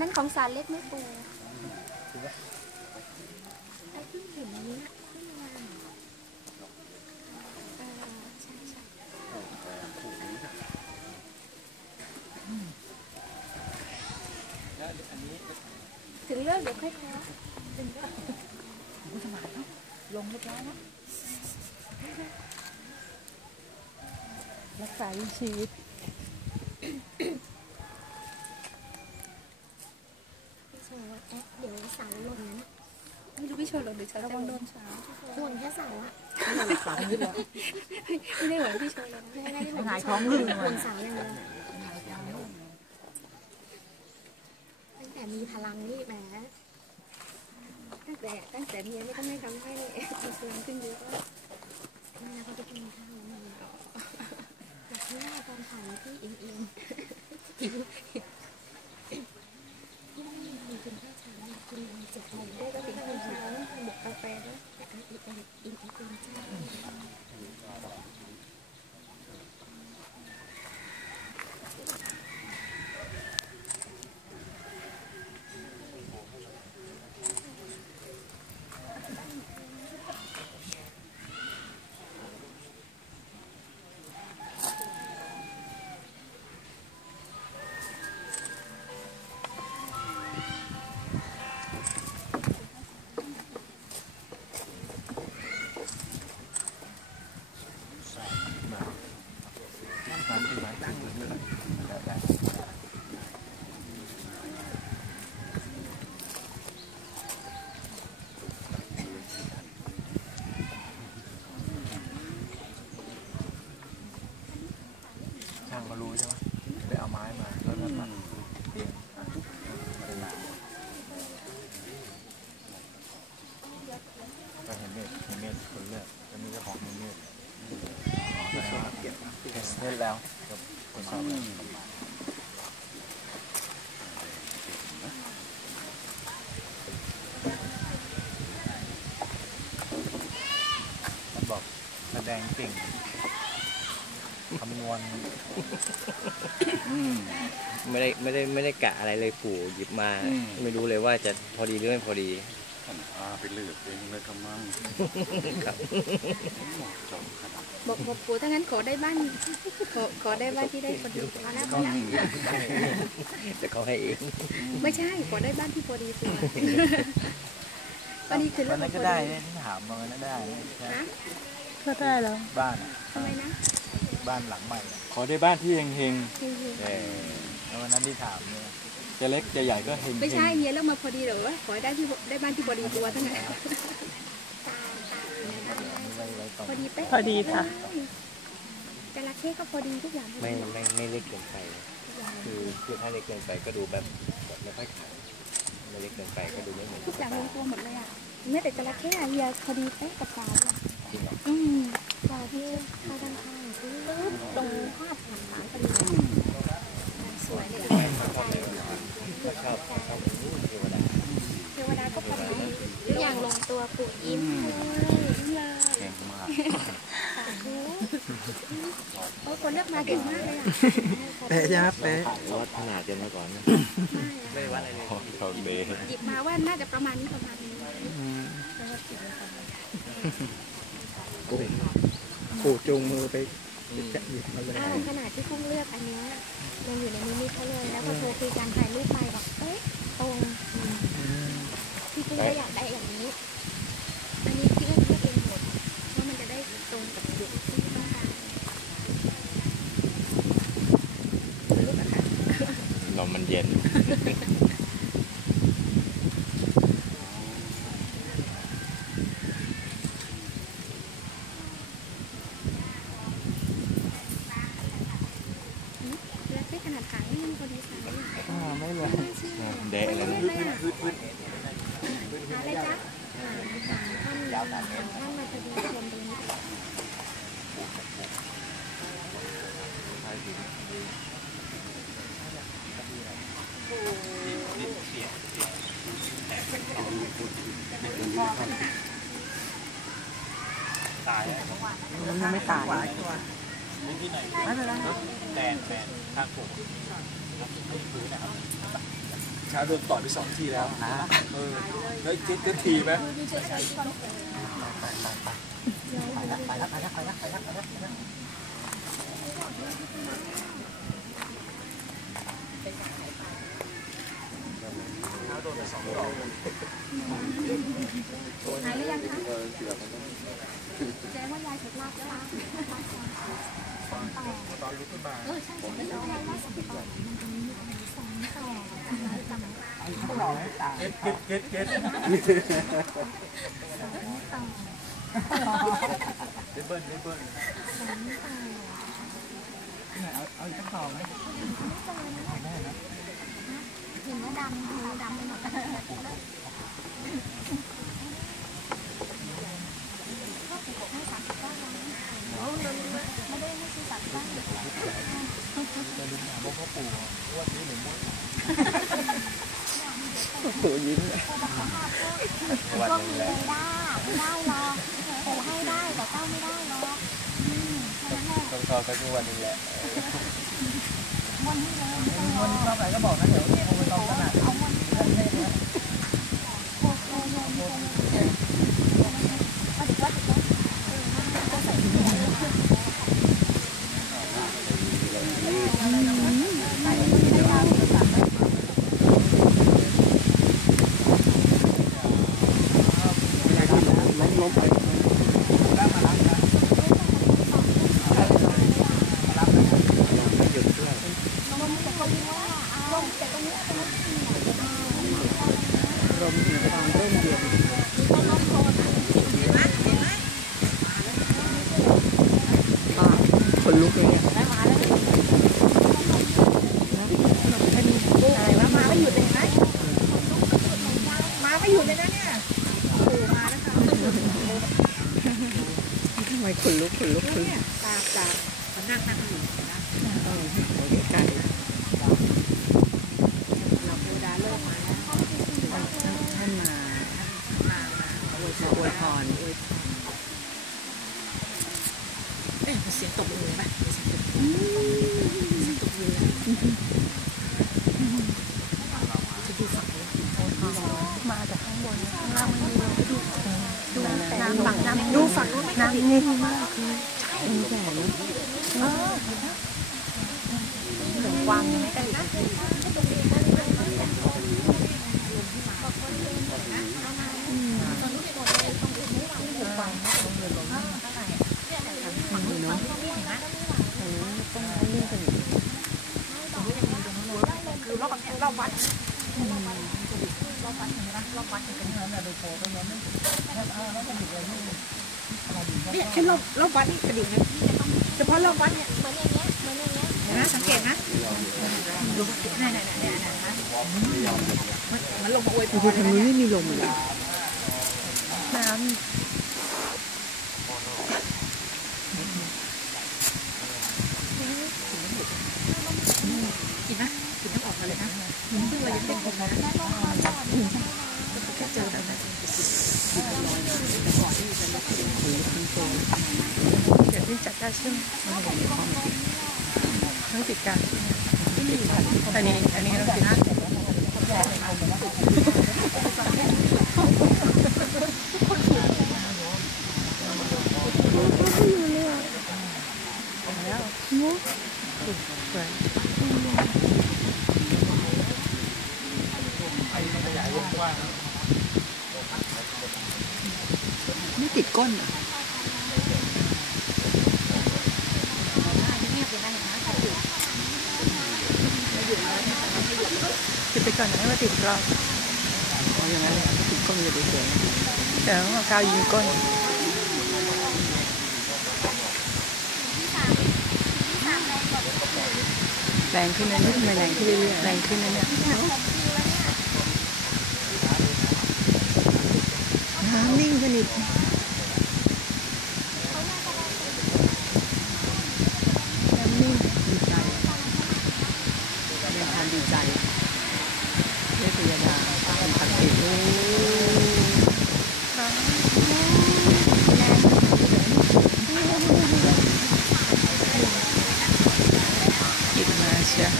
นั่นของสารเล็กไม่ปูไอ้ที่เห็นนี้นะที่งานเออใช่ใช่แล้วอันนี้ถึงเลิกเดี๋ยวค่อยคว้าลงเรียบร้อยแล้วรักษาชีวิต พี่โชว์ แอปเดี๋ยวเสาลงนะไม่รู้พี่ชนหรือจะระวังโดนช้างห่วงแค่เสาอะสามนิดเหรอไม่ได้ห่วงพี่โชว์เลยนะไม่ได้ห่วงหงายท้องลื่นห่วงเสาอย่างเดียวตั้งแต่มีพลังนี่แหมตั้งแต่ตั้งแต่เมียไม่ต้องไม่ทำให้เลยมีพลังขึ้นเยอะนี่นะเขาจะกินข้าวแล้วมันก็อยากให้ว่าตอนถ่ายที่เอียงๆหิวที่ไม่มีกินข้าวเช้า กินเจ็ดโมงได้ก็กินข้าวเช้าบวกกาแฟด้วยแต่อันอีกอันอีกอีกอันเจ้า ตามที่หมายตั้งเลยได้ได้ช่างก็รู้ใช่ไหมได้เอาไม้มาแล้วก็ตัดเตียงอะก็เห็นเมฆเห็นเมฆคนเลือกแล้วมีเจ้าของเห็นเมฆ เสร็จแล้วครับทดสอบแล้วมันบอกแส ดงเก่งคำนวณไม่ได้ไม่ได้ไม่ได้กะอะไรเลยปู่หยิบมาอืมไม่รู้เลยว่าจะพอดีหรือไม่พอดีท่านพาไปเลือกเองเลยกำมังครับเหมาะเจาะขนาดบอกบอกปู่ถ้างั้นขอได้บ้านขอขอได้บ้านที่ได้พอดีพอแล้วพอแล้วแต่เขาให้เองไม่ใช่ขอได้บ้านที่พอดีตัวอันนี้คือวันเรื่นั้อนงก็พอได้ดีเนี่ยที่ถามมาวันนั้นได้เนี่ยใช่นะ ก็ได้แล้วบ้านอะทำไมนะบ้านหลังใหม่อะขอได้บ้านที่เฮงคือเออแล้ววันนั้นที่ถามเนี่ยๆจะเล็กจะใหญ่ก็เฮงไม่ใช่เมียเลือกมาพอดีเหรอวะขอให้ได้ที่ได้บ้านที่พอดีตัวเท่านั้นตาตาในบ้านได้ไว้ไว้ต่อพอดีเป๊ะพอดีค่ะจระเข้ก็พอดีทุกอย่างพอไม่ดีไม่ไม่เล็กเกินไปทุกอย่างคือคือถ้าเล็กเกินไปก็ดูแบบแบบไม่ค่อยขายไม่เล็กเกินไปก็ดูไม่เหมือนทุกอย่างลงตัวหมดเลยอะแม้แต่จระเข้อะเฮียพอดีเป๊ะกับปลาด้วยจ ริงเหรออืมปลาที่เข้าด้านข้างคือลึกตรงภาพฐานฐานพอดีสวยเลยก็ชอบชอบนู่นเทวดาเทวดาก็พอดีทุกอย่างลงตัวปู่ยิ้มเลยยิ้มเลยเก่งมากโอ้คนเลือกมาเก่งมากเลยอะเป๊ะใช่ไหมเป๊ะวัดขนาดกันมาก่อนนะไม่ได้วัดอะไรเลยโอ้โชคดีหยิบมาว่าน่าจะประมาณนี้ประมาณนี้ ปู่จูงมือไปหยิบมาเลยอ่าขนาดที่พุ่งเลือกอันเนี้ยยังอยู่ในนิมิตเขาเลยแล้วพอโทรคุยกันถ่ายรูปไปบอกเอ้ยตรงพี่พุ่งก็อยากได้อย่างนี้อันนี้พี่ก็เลือกเองหมดว่ามันจะได้ตรงกับจุดที่ต้องการรูปอะค่ะลมมันเย็น แล้วที่ขนาดถ่ายนี่มันพอดีถ่ายเลย อ่าไม่เลย เดะเลย ไม่เลยอะหาอะไรจ๊ะอ่าสาม ท่านสามท่านมาพอดีชมตรงนี้มันยังไม่ตายแดนแดนทางผมพื้นนะครับ ช้าโดนต่อยไปสองทีแล้วเออแล้วอีกทีทีไหมหายหรือยังคะแสดงว่ายายถูกลากแล้วล่ะตอนลุกขึ้นมาเออใช่ใช่ไม่ต้องยายว่าสองตอน เก็ตเก็ตเก็ตเก็ตต่อได้เบิ้ลได้เบิ้ลเห็นว่าดำดำไปหมดไม่ได้ให้ซื้อสัตว์บ้าง วัน ก็ หนึ มี ง เล แหละ ยได้ไม่ได้หรอกโอ้ให้ ได้แต่เต้าไม่ได้หรอกอืมแค่นั้นแหละ ต้องทอดกันทุกวันหนึงแหละวันนี้เลยไม่ต้องรอวันก็บอกนะเดี๋ยวเอาวันขนาดเอาวันนี้เลยโอ้โหโยนโยนโยนเอาดิว่าดิว่าเออมันจะใส่ถุงมือ ค นลุกเลยเนี่ยทำไมขนลุกขนลุกขนลุกตาตามันนั่งนั่งอยู่นะเออใกล้ท่านมาอวยพรอวยพรเอ๊ะเสียงตบมือไหมเสียงตบมือเสียงตบมือ จะดูฝั่งมาจากข้างบนข้างล่างไม่มีดูดูน้ำฝั่งน้ำดูฝั่งนู้นน้ำนิ่งมากเลยใช่แก่เนอะกวางยังไม่ได้นะฝั่งนู้นเนาะฝั่งนู้นต้องเลื่อนกันอยู่คือรอบรอบวัด เนี่ยแค่รอบรอบวัดนี่กระดิ่งนะเฉพาะรอบวัดเนี่ยเหมือนอย่างเงี้ยเหมือนอย่างเงี้ยเห็นไหมสังเกตนะดูนี่นี่นี่นี่นะมันลงมาอวยพรทางนี้ไม่มีลมเลยน้ำกินนะกินน้ำออกมาเลยนะมันเพิ่งเรายังเด็กอยู่นะ แค่เจอแล้วนะเดี๋ยวที่จัดได้ใช่ไหมต้งติดกันอันนี้อันนี้เราติด ก้นอะติดไปก่อนนะให้มาติดกล้องเอาอย่างนั้นเลยติดก้นจะดูสวยแต่ต้องเอากาวยิงก้นแรงขึ้นนะนี่ทำไมแรงขึ้นเรื่อยๆแรงขึ้นนะเนี่ยน้ำนิ่งสนิท Yep.